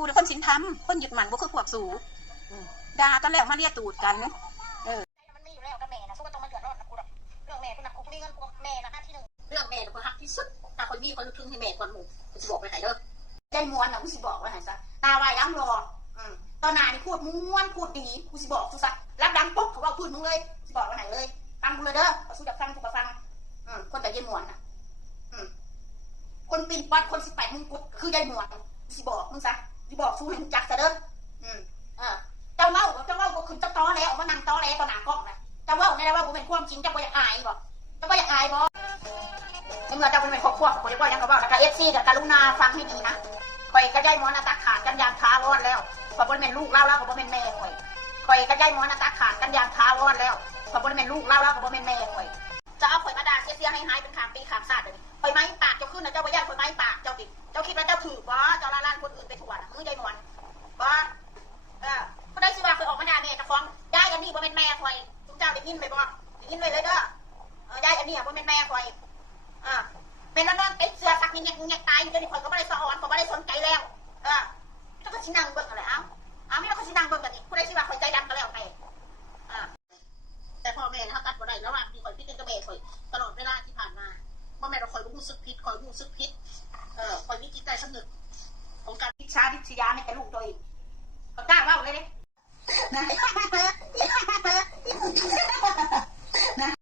กูเป็นคนศีลธรรมคนหยุดหมันบ่คือพวกสูด่ากันแล้วมาเลียตูดกันมันมีอยู่แล้วกับแม่นะสู้ก็ต้องมาเดือดร้อนนะกูหรอกเรื่องแม่กูนะกูมีเงินกูแม่นะที่หนึ่งเรื่องแม่กูหักที่สุดถ้าคนมีคนนึกถึงให้แม่ก่อนหมู่กูจะบอกไปไหนเด้อใจม้วนนะกูสิบอกไว้ไหนซะตาไวล้ำรอตอนหน้านี่พูดม้วนพูดดีกูสิบอกกูซะรับดังปุ๊บเขาบอกพูดมึงเลยสิบอกไว้ไหนเลยฟังกูเลยเด้อสู้จะฟังกูก็ฟังคนแต่ใจม้วนนะคนปีนปัดคน18 มงกุฎคือยายหมวนสิบอกมึงซะสิบอกสู้ให้มึงจักซะเด้อเจ้าเมาก็คือเจ้าตอแล้วมานั่งตอแล้วต่อหน้ากล้องนะเจ้าเมาเนี่ยว่ากูเป็นความจริงเจ้าบ่อยากอายบ่เจ้าบ่อยากอายบ่เมื่อเจ้าเป็นครอบครัวของคนที่ว่ายังก็ว่าแล้วก็FCกับกรุณาฟังให้ดีนะข่อยกับยายหมวนตัดขาดกันยางท้าร้อนแล้วข่อยบ่เป็นลูกเล่าแล้วก็บ่เป็นแม่ข่อยกับยายหมวนตัดขาดกันยางท้าร้อนแล้วข่อยบ่เป็นลูกเล่าแล้วก็บ่เป็นแม่ข่อยจะเอาข่อยมาด่าเสียให้หายเป็นขามปีขามศาสตร์เลยข่อยไม้ปากเจ้าขึ้นนะเจ้าบ่ย่านข่อยไม้ปากเจ้าคิดว่าเจ้าถือบ่เจ้าละลานคนอื่นไปทั่วนะมือยายหมวนบ่ก็ได้สิว่าข่อยออกมาด่าแม่จะฟ้องยายอันนี้บ่เป็นแม่ข่อยทุกเจ้าได้ยินไปบ่ได้ยินไว้เลยเด้อยายอันนี้บ่เป็นแม่ข่อยเป็นนอนเป็นเสือสักเงี้ยตายอยู่จนข่อยก็บ่ได้สะอ่อนก็บ่ได้สนใจแล้วเจ้าก็สินั่งเบิ่งอะไรไม่ต้องก็สินั่งเบิ่งแบบนี้ผู้ใดสิว่าข่อยใจดำก็แล้วไปแต่พ่อแม่เขาตัดบ่ได้ระหว่างที่ข่อยพิจารณาแม่ข่อยตลอดเวลาที่ผ่านมาพ่อแม่เราข่อยรู้สึกผิดข่อยรู้สึกผิดข่อยมีจิตใจสำนึกของการพิชาทิชยาให้แก่ลูกตัวเองเขากล้าว่าเลย